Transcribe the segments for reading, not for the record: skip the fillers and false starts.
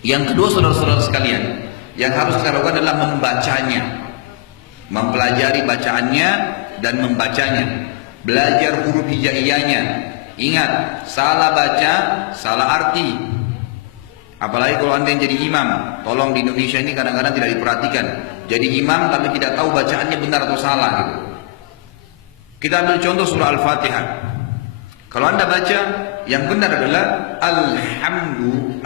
Yang kedua, saudara-saudara sekalian, yang harus kita lakukan adalah membacanya, mempelajari bacaannya dan membacanya, belajar huruf hijaiyahnya. Ingat, salah baca, salah arti. Apalagi kalau anda yang jadi imam, tolong di Indonesia ini kadang-kadang tidak diperhatikan. Jadi imam tapi tidak tahu bacaannya benar atau salah gitu. Kita ambil contoh surah Al-Fatihah. Kalau anda baca, yang benar adalah alhamdu,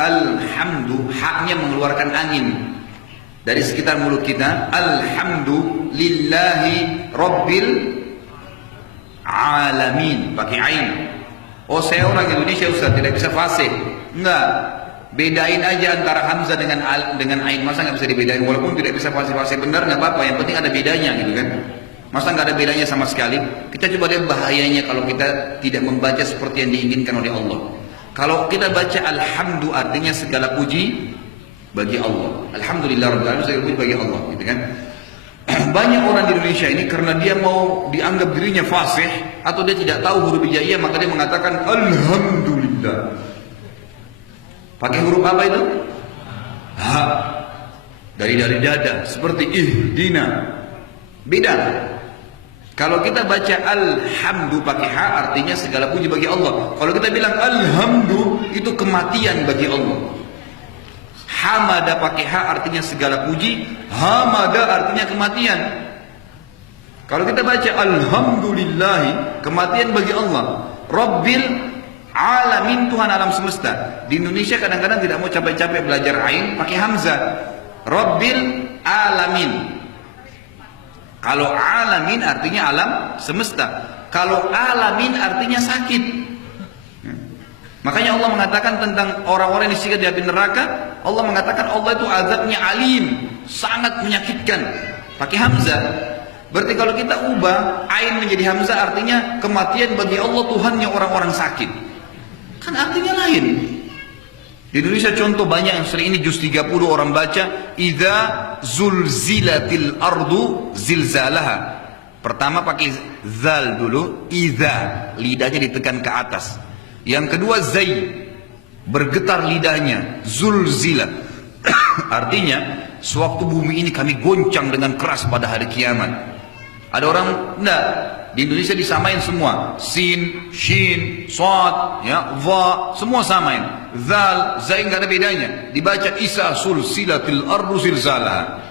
haknya mengeluarkan angin dari sekitar mulut kita. Alhamdulillahi rabbil alamin, pakai ain. Oh, saya orang Indonesia Ustaz, tidak bisa fasih. Enggak, bedain aja antara hamzah dengan ain. Masa nggak bisa dibedain? Walaupun tidak bisa fasih benar nggak apa-apa, yang penting ada bedanya gitu kan. Masa nggak ada bedanya sama sekali? Kita coba lihat bahayanya kalau kita tidak membaca seperti yang diinginkan oleh Allah. Kalau kita baca alhamdu, artinya segala puji bagi Allah. Alhamdulillah rabbil alamin, segala puji bagi Allah gitu kan. Banyak orang di Indonesia ini karena dia mau dianggap dirinya fasih atau dia tidak tahu huruf hijaiyah, maka dia mengatakan alhamdulillah. Pakai huruf apa itu? Ha. Dari dada, seperti ihdina. Beda. Kalau kita baca alhamdu pakai ha, artinya segala puji bagi Allah. Kalau kita bilang alhamdu, itu kematian bagi Allah. Hamada pakai ha, artinya segala puji. Hamada artinya kematian. Kalau kita baca alhamdulillahi, kematian bagi Allah. Rabbil alamin, Tuhan alam semesta. Di Indonesia kadang-kadang tidak mau capek-capek belajar ain, pakai hamzah. Rabbil alamin. Kalau alamin artinya alam semesta. Kalau alamin artinya sakit. Makanya Allah mengatakan tentang orang-orang yang disiksa di api neraka, Allah mengatakan Allah itu azabnya alim, sangat menyakitkan. Pakai hamzah. Berarti kalau kita ubah ain menjadi hamzah, artinya kematian bagi Allah, Tuhannya orang-orang sakit. Kan artinya lain. Di Indonesia contoh banyak yang sering ini juz 30 orang baca, idza zulzilatil ardu zilzalaha. Pertama pakai zal dulu, idza, lidahnya ditekan ke atas. Yang kedua zai, bergetar lidahnya, zulzilah. Artinya sewaktu bumi ini kami goncang dengan keras pada hari kiamat. Ada orang enggak, di Indonesia disamain semua, sin, shin, sad, ya, va, semua samain. Zal, zai enggak ada bedanya. Dibaca isa sulsilatil ardu zilzalaha.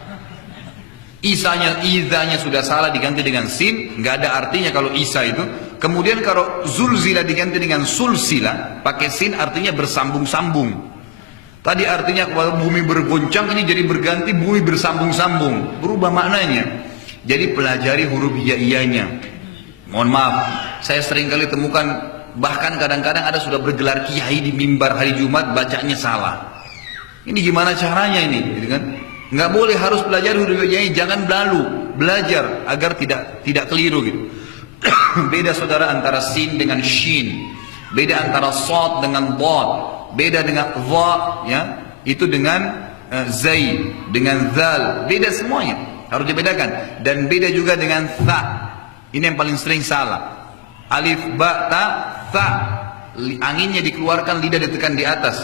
Izanya sudah salah diganti dengan sin, nggak ada artinya kalau isa itu. Kemudian kalau zulzila diganti dengan sulsila, pakai sin artinya bersambung-sambung. Tadi artinya kalau bumi bergoncang, ini jadi berganti bumi bersambung-sambung, berubah maknanya. Jadi pelajari huruf hijaiyahnya. Mohon maaf, saya sering kali temukan, bahkan kadang-kadang ada sudah bergelar kiai di mimbar hari Jumat, bacanya salah. Ini gimana caranya ini, gitu kan? Nggak boleh, harus belajar huruf hijaiyah, jangan berlalu, belajar agar tidak keliru gitu. Beda saudara antara sin dengan shin, beda antara sad dengan dad, beda dengan dha, ya, itu dengan zai, dengan zal, beda semuanya, harus dibedakan. Dan beda juga dengan tha, ini yang paling sering salah. Alif ba ta tha, anginnya dikeluarkan, lidah ditekan di atas.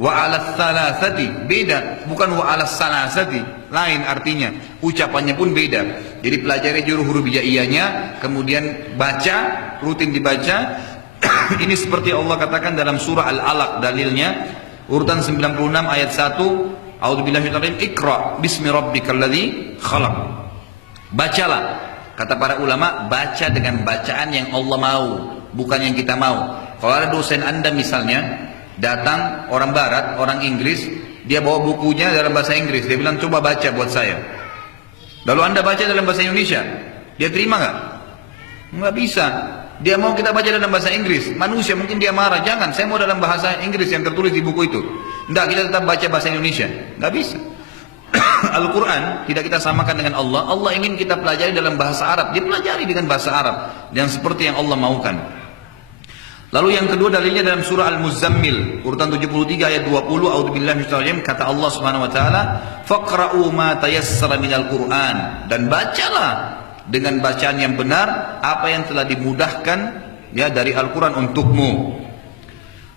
Wa ala thalathati, beda, bukan wa ala salasati, lain artinya, ucapannya pun beda. Jadi pelajari juru huruf hijaiyahnya, kemudian baca, rutin dibaca. Ini seperti Allah katakan dalam surah Al-Alaq, dalilnya urutan 96 ayat 1, a'udzubillahi minasyaitonir rajim, iqra bismi rabbikal ladzi khalaq. Bacalah, kata para ulama, baca dengan bacaan yang Allah mau, bukan yang kita mau. Kalau ada dosen anda misalnya datang, orang barat, orang Inggris, dia bawa bukunya dalam bahasa Inggris, dia bilang coba baca buat saya. Lalu anda baca dalam bahasa Indonesia, dia terima nggak? Nggak bisa. Dia mau kita baca dalam bahasa Inggris, manusia mungkin dia marah, jangan, saya mau dalam bahasa Inggris yang tertulis di buku itu. Nggak, kita tetap baca bahasa Indonesia, nggak bisa. Al-Quran tidak kita samakan dengan Allah. Allah ingin kita pelajari dalam bahasa Arab, dia pelajari dengan bahasa Arab yang seperti yang Allah maukan. Lalu yang kedua dalilnya dalam surah Al-Muzammil urutan 73 ayat 20, a'udzubillahi minasyaitonir rajim, kata Allah Subhanahu wa taala, faqra'u ma tayassara minal Qur'an, dan bacalah dengan bacaan yang benar apa yang telah dimudahkan ya dari Al-Quran untukmu.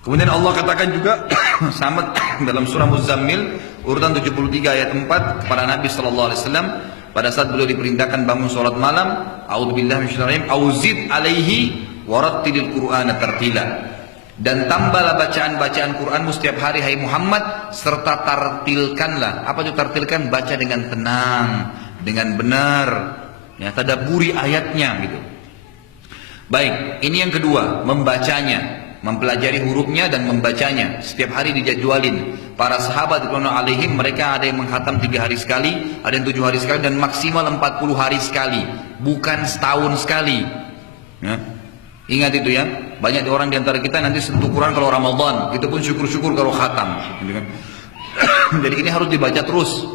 Kemudian Allah katakan juga sama dalam surah Muzammil urutan 73 ayat 4 kepada Nabi sallallahu alaihi wasallam pada saat beliau diperintahkan bangun salat malam, a'udzubillahi minasyaitonir rajim, auzid alaihi warattilil qur'ana tartila. Dan tambahlah bacaan-bacaan Qur'anmu setiap hari hai Muhammad, serta tartilkanlah. Apa itu tartilkan? Baca dengan tenang, dengan benar, ya, tadabburi ayatnya gitu. Baik, ini yang kedua, membacanya, mempelajari hurufnya dan membacanya. Setiap hari dijadwalin. Para sahabat radhiyallahu alaihim, mereka ada yang menghatam 3 hari sekali, ada yang 7 hari sekali, dan maksimal 40 hari sekali, bukan setahun sekali, ya. Ingat itu ya, banyak orang di antara kita nanti sentuh Quran kalau Ramadan, itu pun syukur-syukur kalau khatam, gitu kan. Jadi ini harus dibaca terus.